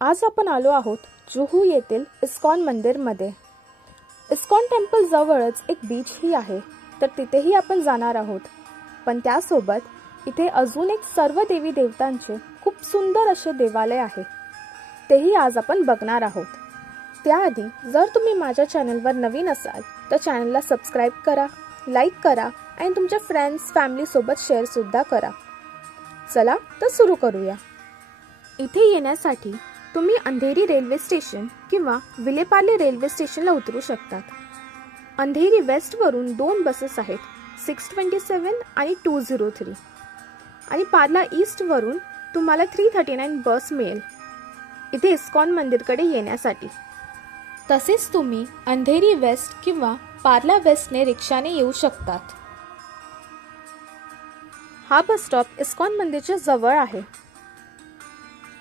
आज आपण आलो आहोत जुहू येथील इस्कॉन मंदिरमध्ये। इस्कॉन टेम्पल जवळच एक बीच ही आहे, तर तिथेही आपण जाणार आहोत। पण त्यासोबत इथे अजून एक सर्व देवी देवतांचे खूप सुंदर असे देवालय आहे, तेही आज आपण बघणार आहोत। त्याआधी जर तुम्ही माझ्या चॅनलवर नवीन असाल तर चॅनलला सबस्क्राइब करा, लाईक करा आणि तुमच्या फ्रेंड्स फॅमिली सोबत शेअर सुद्धा करा। चला तर सुरू करूया। इथे येण्यासाठी तुम्ही अंधेरी रेल्वे स्टेशन किंवा विलेपार्ले रेल्वे स्टेशनला उतरू शकतात। अंधेरी वेस्ट वरून दोन बसेस आहेत, 627 आणि 203, आणि पार्ला ईस्ट वरून तुम्हाला 339 बस मिळेल इथे इस्कॉन मंदिरकडे येण्यासाठी। तसेच तुम्ही अंधेरी वेस्ट किंवा पार्ला वेस्टने रिक्षाने येऊ शकतात। हा बस स्टॉप इस्कॉन मंदिरच्या जवळ आहे।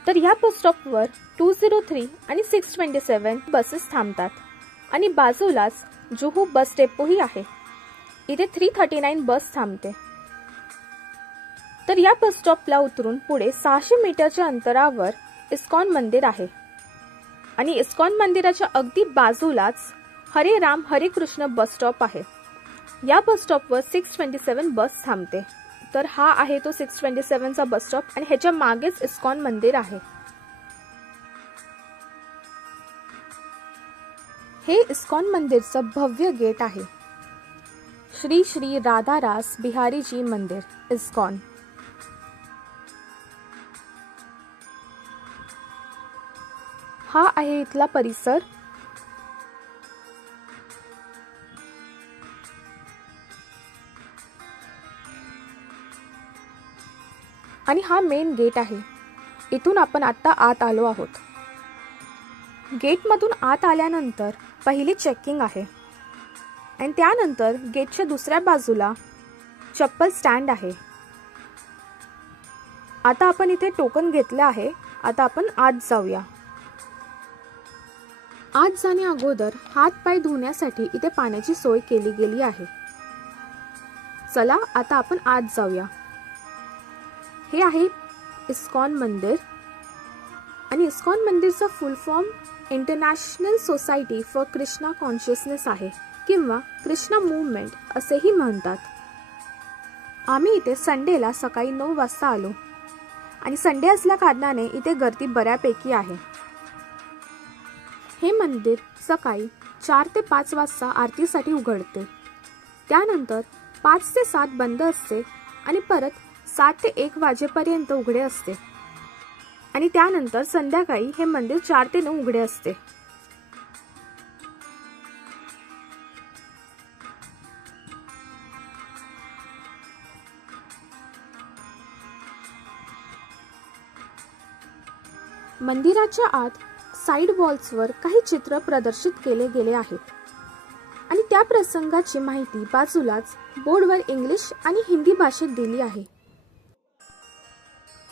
तर या बस स्टॉपवर 203 आणि 627 बसेस थांबतात आणि बाजूलाच जुहू बस डेपोही आहे। इथे 339 बस थांबते। तर या बस स्टॉपला उतरून पुढे 600 मीटरच्या अंतरावर इस्कॉन मंदिर आहे आणि इस्कॉन मंदिराच्या अगदी बाजूलाच हरे राम हरे कृष्ण बस स्टॉप आहे। या बस स्टॉपवर 627 बस थांबते। तर हा आहे तो 627 चा बस स्टॉप आणि ह्याच्या मागेच इस्कॉन मंदिर आहे। हे इस्कॉन मंदिरचं भव्य गेट आहे। श्री श्री राधारास बिहारी जी मंदिर इस्कॉन। हा आहे इथला परिसर। आणि हा मेन गेट आहे। इथून आपण आता आत आलो आहोत। गेटमधून आत आल्यानंतर पहिली चेकिंग आहे आणि त्यानंतर गेटच्या दुसऱ्या बाजूला चप्पल स्टँड आहे। आता आपण इथे टोकन घेतले आहे। आता आपण आत जाऊया। आत जाण्या अगोदर हात पाय धुण्यासाठी इथे पाण्याची सोय केली गेली आहे। चला आता आपण आत जाऊया। हे आहे इस्कॉन मंदिर आणि इस्कॉन मंदिरचा full form international society for Krishna consciousness आहे किंवा कृष्णा मूवमेंट असेही म्हणतात। आम्ही इथे संडेला सकाळी 9 वाजता आलो आणि संडे असल्या कारणाने इथे गर्दी बऱ्यापैकी आहे। हे मंदिर सकाळी 4 ते 5 वाजता आरतीसाठी उघडते, त्यानंतर 5 ते 7 बंद असते आणि परत 7 ते 1 वाजेपर्यंत उघडे असते आणि त्यानंतर संध्याकाळी हे मंदिर 4 ते 9 उघडे असते। मंदिराच्या आत साइड वॉल्सवर काही चित्र प्रदर्शित केले गेले आहेत आणि त्या प्रसंगाची माहिती बाजूलाच बोर्डवर इंग्लिश आणि हिंदी भाषेत दिली आहे।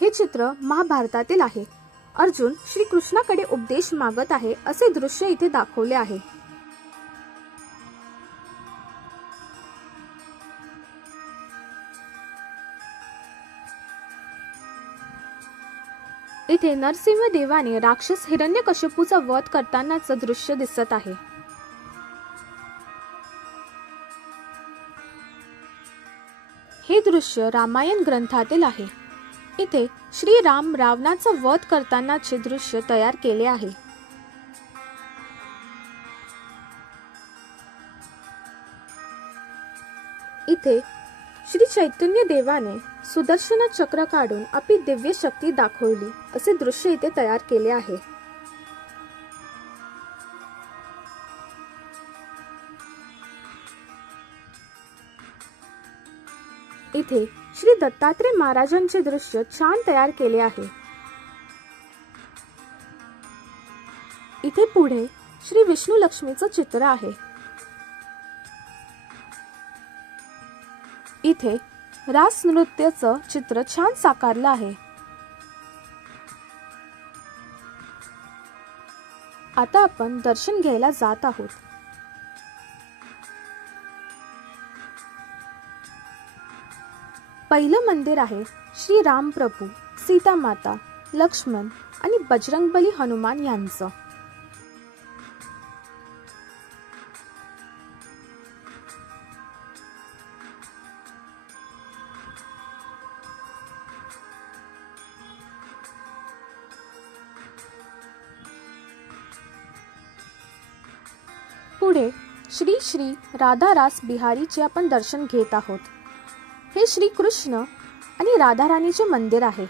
हे चित्र महाभारतातील आहे। अर्जुन श्री कृष्णाकडे उपदेश मागत आहे असे दृश्य इथे दाखवले आहे। इथे नरसिंह देवाने राक्षस हिरण्यकश्यपूचा वध करतानाचे दृश्य दिसत आहे। हे दृश्य रामायण ग्रंथातील आहे। इथे श्री राम रावणाचा वध करतानाचे दृश्य तयार केले आहे। इथे श्री चैतन्य देवाने सुदर्शन चक्र काढून आपली दिव्य शक्ती दाखवली असे दृश्य इथे तयार केले आहे। इथे श्री दत्तात्रेय महाराजांचे दृश्य छान तयार केले आहे। इथे पुढे श्री विष्णू लक्ष्मीचं चित्र आहे। इथे रास नृत्याचं चित्र छान साकारलं आहे। आता आपण दर्शन घ्यायला जात आहोत। पहिलं मंदिर आहे श्री राम प्रभू, सीता माता, लक्ष्मण आणि बजरंगबली हनुमान यांचं. पुढे श्री श्री राधारास बिहारीचे आपण दर्शन घेत आहोत. हे श्री कृष्ण आणि राधाराणीचे मंदिर आहे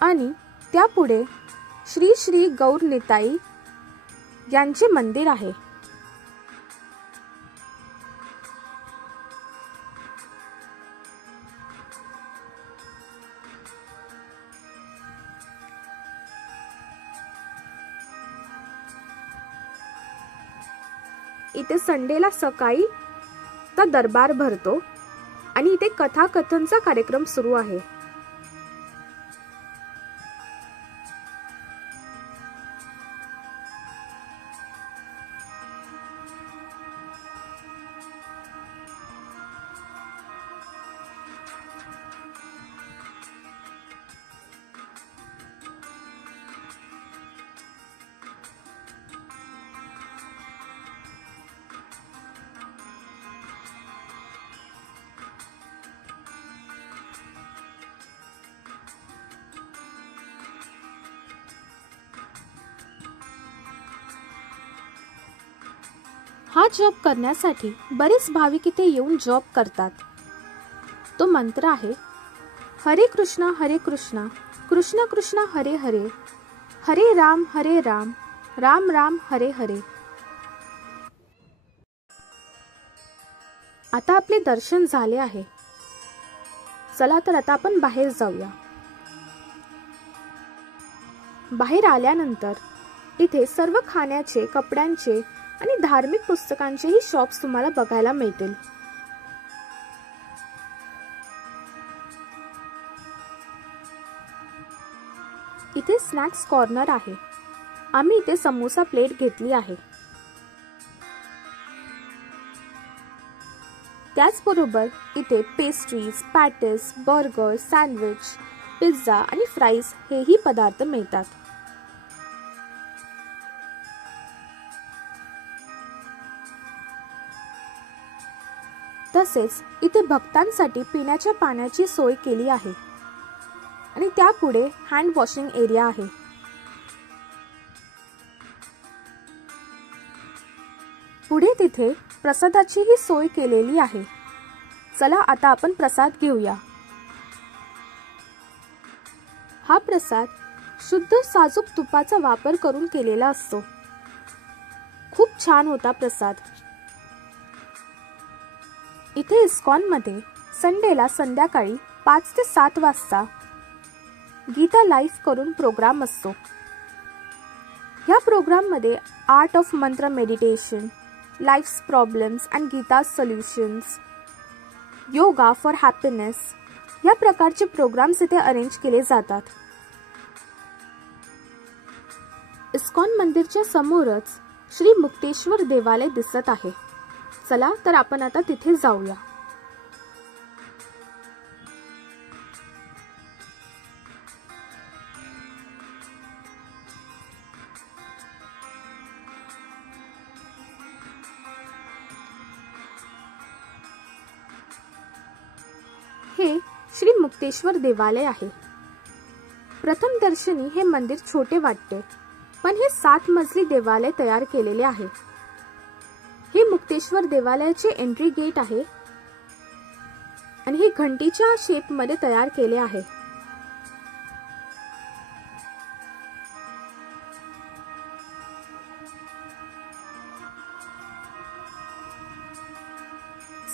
आणि त्यापुढे श्री श्री गौर निताई यांचे मंदिर आहे. इथे संडेला सकाळी तर दरबार भरतो आणि इथे कथाकथनचा कार्यक्रम सुरू आहे. हा जॉब करण्यासाठी बरेच भाविक इथे येऊन जॉब करतात. तो मंत्र आहे हरे कृष्णा कृष्ण कृष्ण हरे हरे, हरे राम राम राम हरे हरे. आता आपले दर्शन झाले आहे. चला तर आता आपण बाहेर जाऊया. बाहेर आल्यानंतर इथे सर्व खाण्याचे, कपड्यांचे आणि धार्मिक पुस्तकांचेही शॉप्स तुम्हाला बघायला मिळतील. इथे स्नॅक्स कॉर्नर आहे. आम्ही इथे समोसा प्लेट घेतली आहे. त्याचबरोबर इथे pastries, patties, burger, sandwich, pizza आणि फ्राईज हेही पदार्थ मिळतात. तसेच इथे भक्तांसाठी पिण्याच्या पाण्याची सोय केली आहे आणि त्यापुढे हँड वॉशिंग एरिया आहे. पुढे तिथे प्रसादाचीही सोय केलेली आहे. चला आता आपण प्रसाद घेऊया. हा प्रसाद शुद्ध साजूक तुपाचा वापर करून केलेला असतो. खूप छान होता प्रसाद. इथे इस्कॉन मध्ये संडेला संध्याकाळी 5 ते 7 वाजता गीता लाईव्ह करून प्रोग्राम असतो. या प्रोग्राम मध्ये art of mantra meditation, life's problems and Gita solutions, yoga for happiness या प्रकारचे प्रोग्राम्स इथे अरेंज केले जातात. इस्कॉन मंदिरच्या समोरच श्री मुक्तेश्वर देवालय दिसत आहे. चला तर आपण आता तिथे जाऊया. हे श्री मुक्तेश्वर देवालय आहे. प्रथम दर्शनी हे मंदिर छोटे वाटते, पण हे 7 मजली देवालय तयार केलेले आहे. हे मुक्तेश्वर देवालयाचे एंट्री गेट आहे आणि हे घंटीच्या शेप मध्ये तयार केले आहे.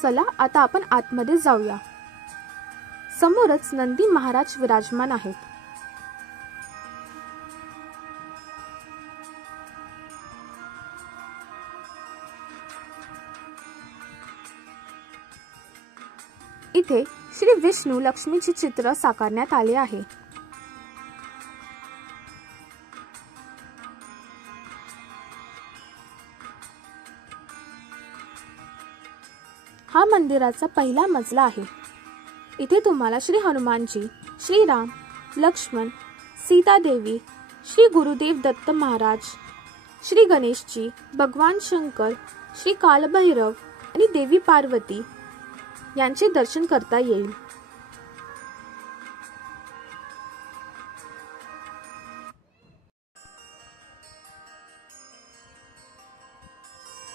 चला आता आपण आतमध्ये जाऊया. समोरच नंदी महाराज विराजमान आहेत. इथे श्री विष्णू लक्ष्मीचे चित्र साकारण्यात आले आहे. हा मंदिराचा पहिला मजला आहे. इथे तुम्हाला श्री हनुमानजी, श्रीराम, लक्ष्मण, सीता देवी, श्री गुरुदेव दत्त महाराज, श्री गणेशजी, भगवान शंकर, श्री कालभैरव आणि देवी पार्वती यांचे दर्शन करता येईल.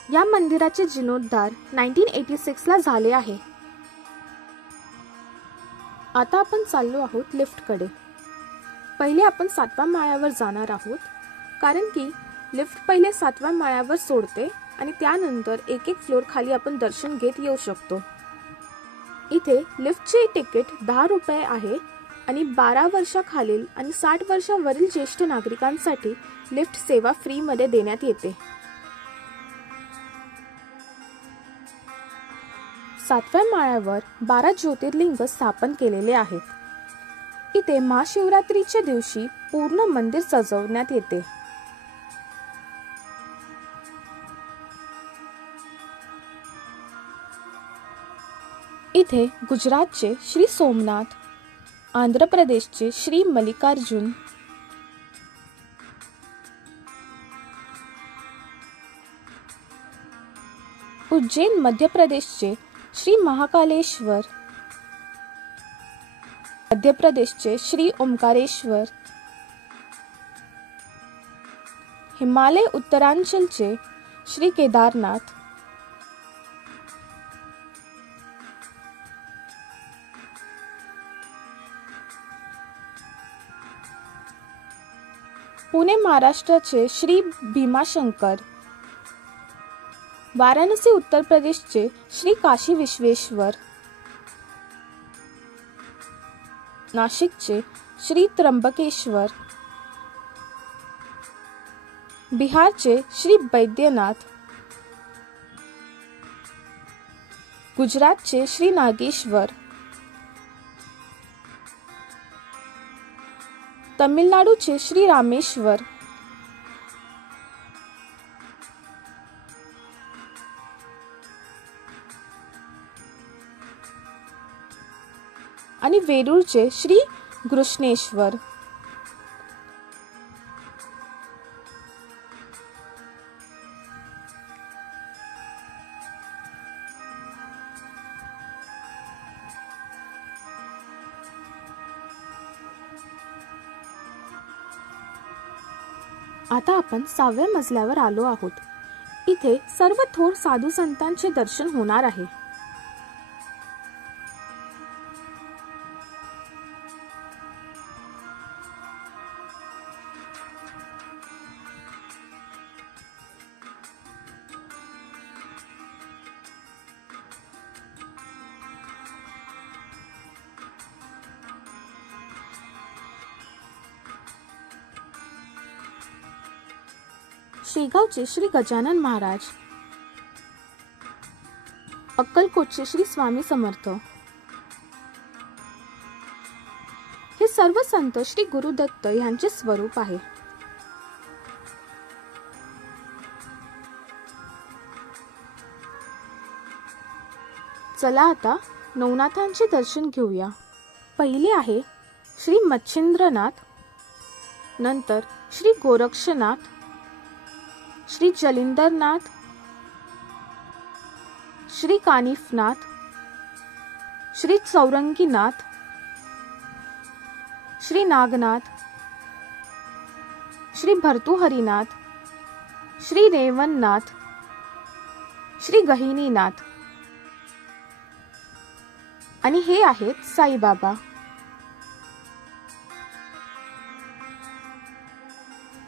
या मंदिराचे जीर्णोद्धार 1986 ला झाले आहे. आता आपण चाललो आहोत लिफ्टकडे. पहिले आपण 7व्या माळ्यावर जाणार आहोत, कारण की लिफ्ट पहिले 7व्या माळ्यावर सोडते आणि त्यानंतर एक फ्लोर खाली आपण दर्शन घेत येऊ शकतो. इथे लिफ्टचे तिकीट 10 रुपये आहे आणि 12 वर्षाखालील आणि 60 वर्षावरील ज्येष्ठ नागरिकांसाठी लिफ्ट सेवा फ्री मध्ये देण्यात येते. 7व्या माळ्यावर 12 ज्योतिर्लिंग स्थापन केलेले आहेत. इथे महाशिवरात्रीच्या दिवशी पूर्ण मंदिर सजवण्यात येते. इथे गुजरातचे श्री सोमनाथ, आंध्र प्रदेशचे श्री मल्लिकार्जुन, उज्जैन मध्य प्रदेशचे श्री महाकालेश्वर, मध्य प्रदेशचे श्री ओंकारेश्वर, हिमालय उत्तरांचलचे श्री केदारनाथ, पुणे महाराष्ट्राचे श्री भीमाशंकर, वाराणसी उत्तर प्रदेशचे श्री काशी विश्वेश्वर, नाशिकचे श्री त्र्यंबकेश्वर, बिहारचे श्री बैद्यनाथ, गुजरातचे श्री नागेश्वर, तमिळनाडूचे श्री रामेश्वर, आणि वेरूळचे श्री घृष्णेश्वर. आता आपण 6व्या मजल्यावर आलो आहोत. इथे सर्व थोर साधू संतांचे दर्शन होणार आहे. शेगावचे श्री गजानन महाराज, अक्कलकोटचे श्री स्वामी समर्थ, हे सर्व संत श्री गुरुदत्त यांचे स्वरूप आहे. चला आता नवनाथांचे दर्शन घेऊया. पहिले आहे श्री मच्छिंद्रनाथ, नंतर श्री गोरक्षनाथ, श्री जलिंदरनाथ, श्री कानिफनाथ, श्री चौरंगीनाथ, श्री नागनाथ, श्री भर्तृहरिनाथ, श्री रेवणनाथ, श्री गहिनीनाथ आणि हे आहेत साईबाबा.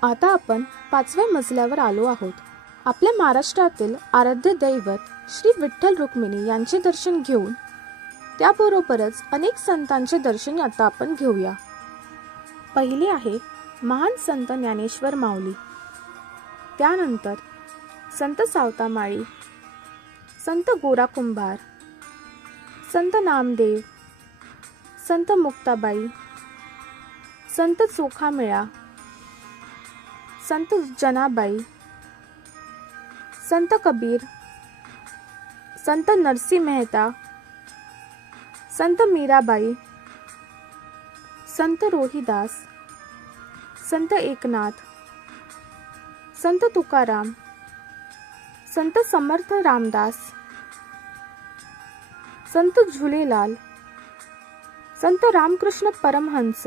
आता आपण 5व्या मजल्यावर आलो आहोत. आपल्या महाराष्ट्रातील आराध्य दैवत श्री विठ्ठल रुक्मिणी यांचे दर्शन घेऊन त्याबरोबरच अनेक संतांचे दर्शन आता आपण घेऊया. पहिले आहे महान संत ज्ञानेश्वर माऊली, त्यानंतर संत सावतामाळी, संत गोरा कुंभार, संत नामदेव, संत मुक्ताबाई, संत चोखामेळा, संत जनाबाई, संत कबीर, संत नरसिंह मेहता, संत मीराबाई, संत रोहिदास, संत एकनाथ, संत तुकाराम, संत समर्थ रामदास, संत झुलेलाल, संत रामकृष्ण परमहंस,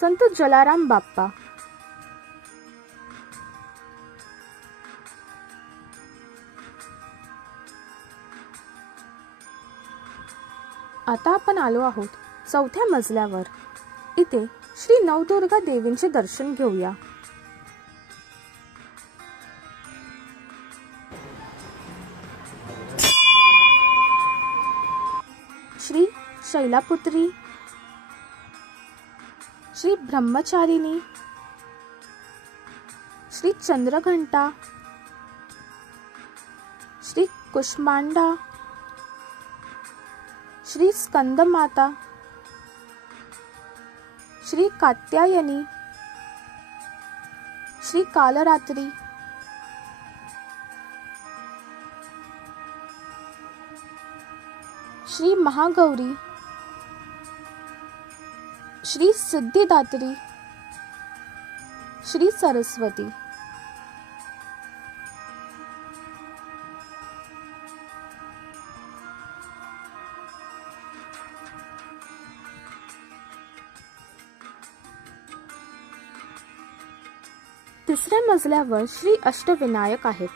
संत जलाराम बाप्पा। आता आपण आलो आहोत चौथ्या मजल्यावर। इथे श्री नवदुर्गा देवींचे दर्शन घेऊया। श्री शैलापुत्री, श्री ब्रह्मचारिणी, श्री चंद्रघंटा, श्री कुष्मांडा, श्री स्कंदमाता, श्री कात्यायनी, श्री कालरात्री, श्री महागौरी, श्री सिद्धिदात्री, श्री सरस्वती। तिसऱ्या मजल्यावर श्री अष्टविनायक आहेत।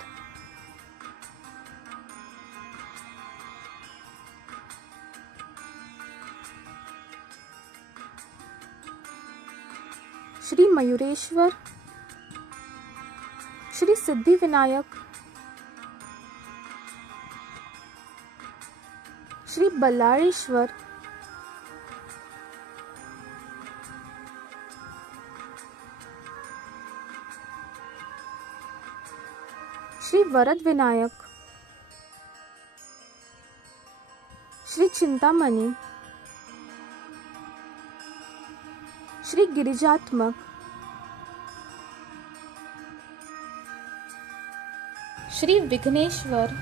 श्री मयुरेश्वर, श्री सिद्धिविनायक, श्री बल्लाळेश्वर, श्री वरद विनायक, श्री चिंतामणी, श्री गिरिजात्मक, श्री विघ्नेश्वर,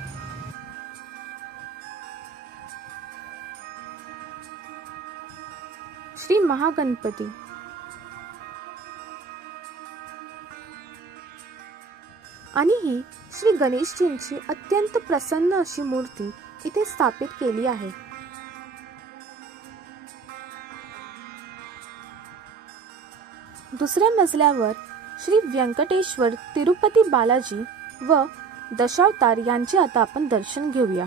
श्री महागणपती, आणि ही श्री गणेशजींची अत्यंत प्रसन्न अशी मूर्ती इथे स्थापित केली आहे। दुसऱ्या मजल्यावर श्री व्यंकटेश्वर, तिरुपती बालाजी व दशावतार यांचे आता आपण दर्शन घेऊया।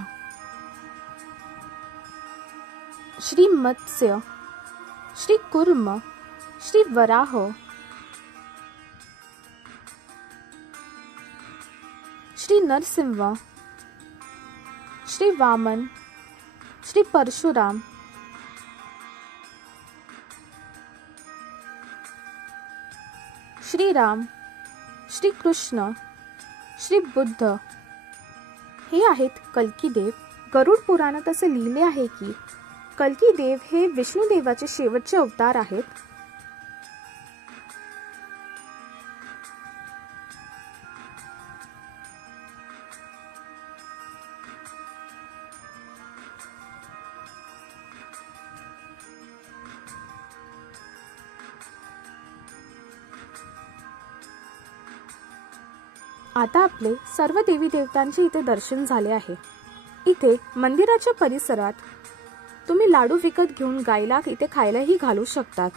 श्री मत्स्य, श्री कुर्म, श्री वराह, श्री नरसिंह, श्री वामन, श्री परशुराम, श्री राम, श्री कृष्ण, श्री बुद्ध हे आहेत कल्की देव। गरुड पुराणात असे लिहिले आहे की कल्की देव हे विष्णू देवाचे शेवटचे अवतार आहेत। आता आपले सर्व देवी देवतांचे इथे दर्शन झाले आहे। इथे मंदिराच्या परिसरात तुम्ही लाडू विकत घेऊन गायला इथे खायलाही घालू शकतात।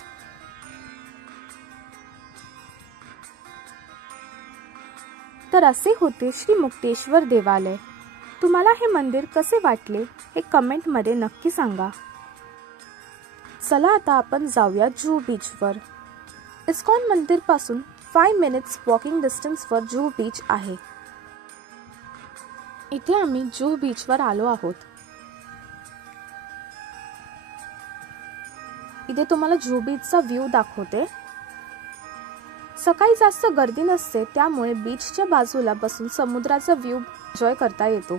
तर असे होते श्री मुक्तेश्वर देवालय। तुम्हाला हे मंदिर कसे वाटले हे कमेंट मध्ये नक्की सांगा। चला आता आपण जाऊया जुहू बीचवर। इस्कॉन मंदिर पासून 5 मिनिट्स वॉकिंग डिस्टन्स वर जुहू बीच आहे। इथे आम्ही जुहू बीचवर आलो आहोत। इथे तुम्हाला जुहू बीचचा व्ह्यू दाखवते। सकाळी जास्त गर्दी नसते, त्यामुळे बीचच्या बाजूला बसून समुद्राचा व्ह्यू एन्जॉय करता येतो।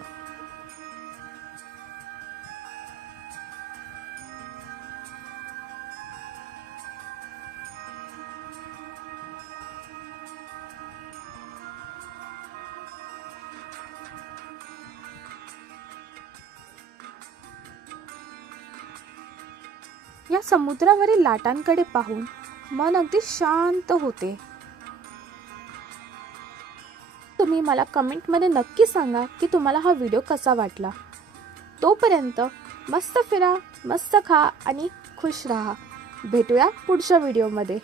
या समुद्रावरील लाटांकडे पाहून मन अगदी शांत होते. तुम्ही मला कमेंटमध्ये नक्की सांगा की तुम्हाला हा व्हिडिओ कसा वाटला. तोपर्यंत मस्त फिरा, मस्त खा आणि खुश राहा. भेटूया पुढच्या व्हिडिओमध्ये.